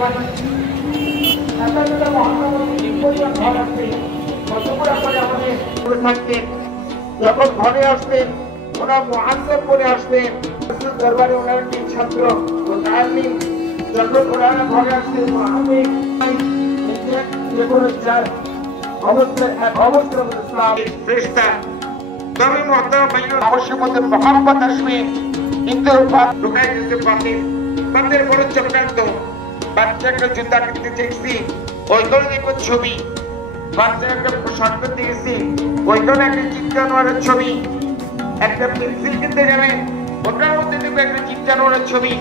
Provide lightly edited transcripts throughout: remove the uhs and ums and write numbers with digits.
পারি এতটা মহানবী পরিমাণ ঘর আছে কতগুলো করে আমাদের থাকতেন যখন ঘরে আসতেন ওনার মহান্তর করে আসতেন দরবারে ওনার তিন ছাত্র ও তালিম যখন ওনারা ঘরে আসতেন মহানবী যে কোনো চার অবস্থা ইসলাম শ্রেষ্ঠা তবে অবশ্যই মধ্যে মহাব্বত আসবে কিন্তু ঢুকাই দিতে পারতেন তাদের বড় চক্রান্ত বাচ্চা একটা জুতা কিনতে চেয়েছি ওই ধরনের একটা ছবি বাচ্চা একটা পোশাক কিনতে গেছি ওই ধরনের একটা জিন জানোয়ারের ছবি একটা পেন্সিল কিনতে যাবে ওটার মধ্যে দেখবে একটা জিন জানোয়ারের ছবি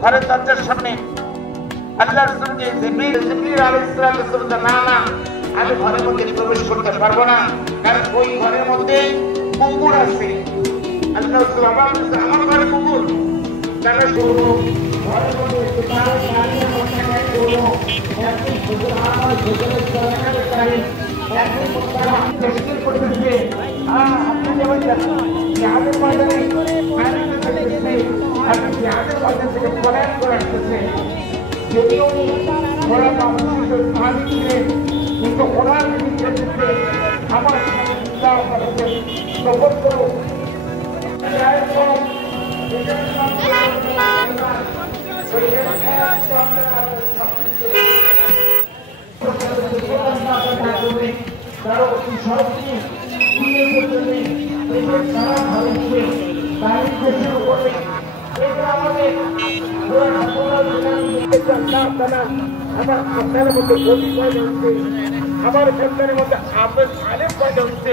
ঘরের দরজার সামনে আল্লাহ রাসূলকে জিবরিল আলাইহিস সালাম না না আমি ঘরের মধ্যে প্রবেশ করতে পারবো না কারণ ওই ঘরের মধ্যে কুকুর আছে আল্লাহ রাসূল আমার ঘরে কুকুর তাহলে শুনো ঘরের মধ্যে তার গাড়ির মধ্যে শুনো একটি কুকুর আমার ভিতরে চলাচল করে একটি কুকুর চেষ্টা করতেছে আপনি যেমন যাদের মধ্যে পানি দিতেছে আপনি যাদের মধ্যে থেকে পলায়ন করে আসতেছে যদিও ওরা মানুষের পানি দিলে কিন্তু ওরা যদি যেতেছে আমার চিন্তা করতে সফল করো আমার সন্তানের মধ্যে গতি পয়দা হচ্ছে আমার সন্তানের মধ্যে আপনার আলেম পয়দা হচ্ছে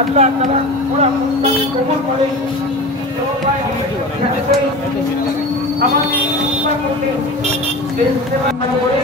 আল্লাহ তাআলা পুরা মুস্তাক কবুল করে আমাদের মধ্যে এই সেবা করে